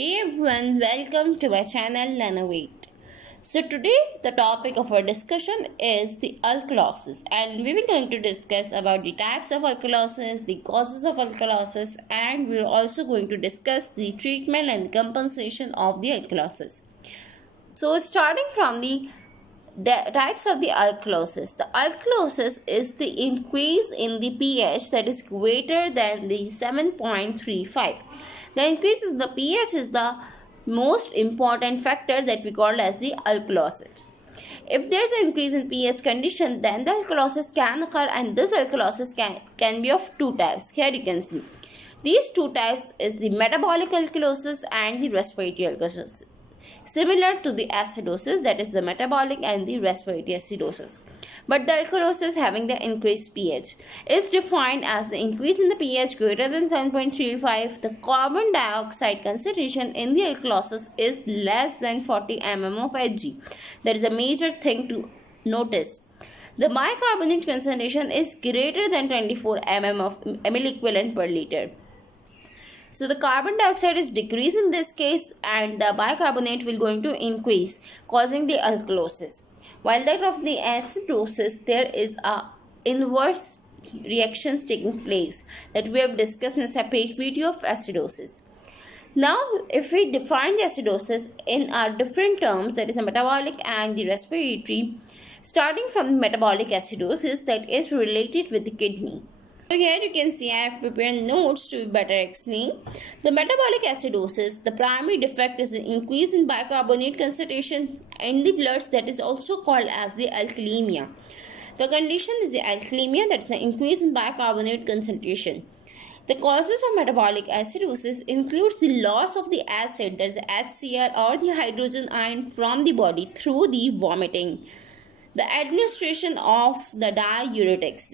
Hey everyone, welcome to my channel Nanovate. So today the topic of our discussion is the alkalosis, and we will going to discuss about the types of alkalosis, the causes of alkalosis, and we are also going to discuss the treatment and compensation of the alkalosis. So starting from the types of the alkalosis. The alkalosis is the increase in the pH that is greater than the 7.35. The increase in the pH is the most important factor that we call as the alkalosis. If there is an increase in pH condition, then the alkalosis can occur, and this alkalosis can be of two types. Here you can see. These two types is the metabolic alkalosis and the respiratory alkalosis, similar to the acidosis, that is the metabolic and the respiratory acidosis. But the alkalosis having the increased pH is defined as the increase in the pH greater than 7.35. The carbon dioxide concentration in the alkalosis is less than 40 mm of Hg. That is a major thing to notice. The bicarbonate concentration is greater than 24 mm of ml equivalent per liter. So the carbon dioxide is decreased in this case, and the bicarbonate will going to increase, causing the alkalosis. While that of the acidosis, there is a inverse reactions taking place that we have discussed in a separate video of acidosis. Now, if we define the acidosis in our different terms, that is a metabolic and the respiratory, starting from metabolic acidosis that is related with the kidney. So here you can see I have prepared notes to better explain. The metabolic acidosis, the primary defect is an increase in bicarbonate concentration in the blood, that is also called as the alkalemia. The condition is the alkalemia, that is an increase in bicarbonate concentration. The causes of metabolic acidosis includes the loss of the acid, that is HCl, or the hydrogen ion from the body through the vomiting. The administration of the diuretics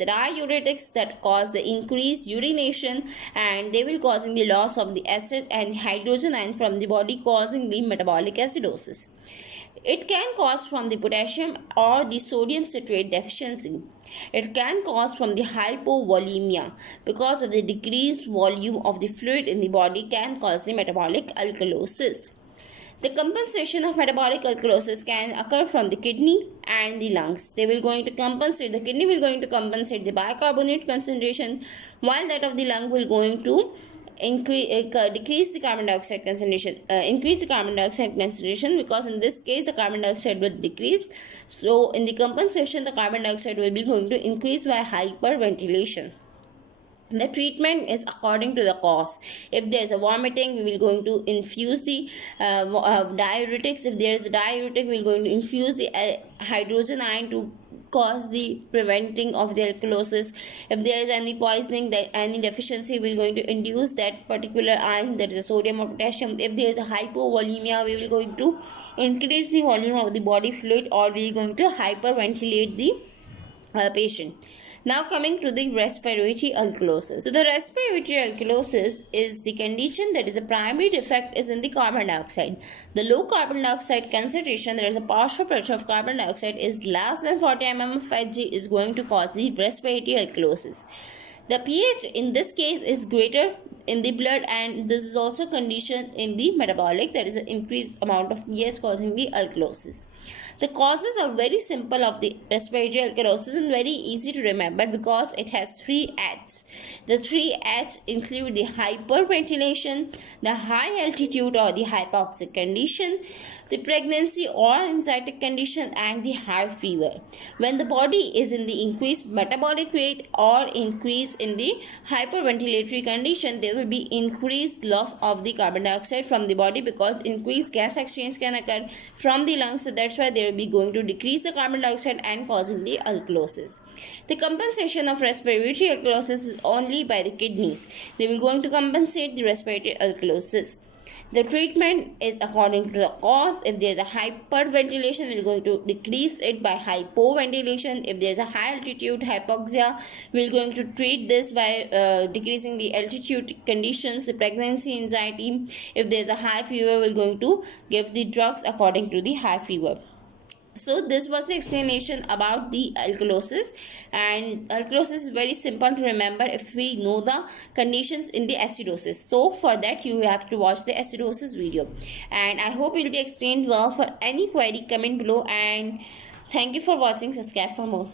that cause the increased urination, and they will causing the loss of the acid and hydrogen ion from the body, causing the metabolic acidosis. It can cause from the potassium or the sodium citrate deficiency. It can cause from the hypovolemia, because of the decreased volume of the fluid in the body can cause the metabolic alkalosis. The compensation of metabolic alkalosis can occur from the kidney and the lungs. They will going to compensate, the kidney will going to compensate the bicarbonate concentration, while that of the lung will going to decrease the carbon dioxide concentration, increase the carbon dioxide concentration, because in this case the carbon dioxide will decrease. So in the compensation, the carbon dioxide will be going to increase by hyperventilation. The treatment is according to the cause. If there is a vomiting, we will going to infuse the diuretics. If there is a diuretic, we will going to infuse the hydrogen ion to cause the preventing of the alkalosis. If there is any poisoning, that any deficiency, we will going to induce that particular ion, that is a sodium or potassium. If there is a hypovolemia, we will going to increase the volume of the body fluid, or we are going to hyperventilate the patient. Now coming to the respiratory alkalosis. So the respiratory alkalosis is the condition that is a primary defect is in the carbon dioxide. The low carbon dioxide concentration, there is a partial pressure of carbon dioxide is less than 40 mm of Hg, is going to cause the respiratory alkalosis. The pH in this case is greater in the blood, and this is also condition in the metabolic, that is an increased amount of pH causing the alkalosis. The causes are very simple of the respiratory alkalosis and very easy to remember, because it has 3 H's. The 3 H include the hyperventilation, the high altitude or the hypoxic condition, the pregnancy or anxietic condition, and the high fever. When the body is in the increased metabolic rate or increase in the hyperventilatory condition, there will be increased loss of the carbon dioxide from the body, because increased gas exchange can occur from the lungs. So that's why they will be going to decrease the carbon dioxide and causing the alkalosis. The compensation of respiratory alkalosis is only by the kidneys. They will going to compensate the respiratory alkalosis. The treatment is according to the cause. If there is a hyperventilation, we are going to decrease it by hypoventilation. If there is a high altitude hypoxia, we are going to treat this by decreasing the altitude conditions, the pregnancy anxiety. If there is a high fever, we are going to give the drugs according to the high fever. So this was the explanation about the alkalosis, and alkalosis is very simple to remember if we know the conditions in the acidosis. So for that you have to watch the acidosis video, and I hope it will be explained well. For any query, comment below, and thank you for watching. Subscribe for more.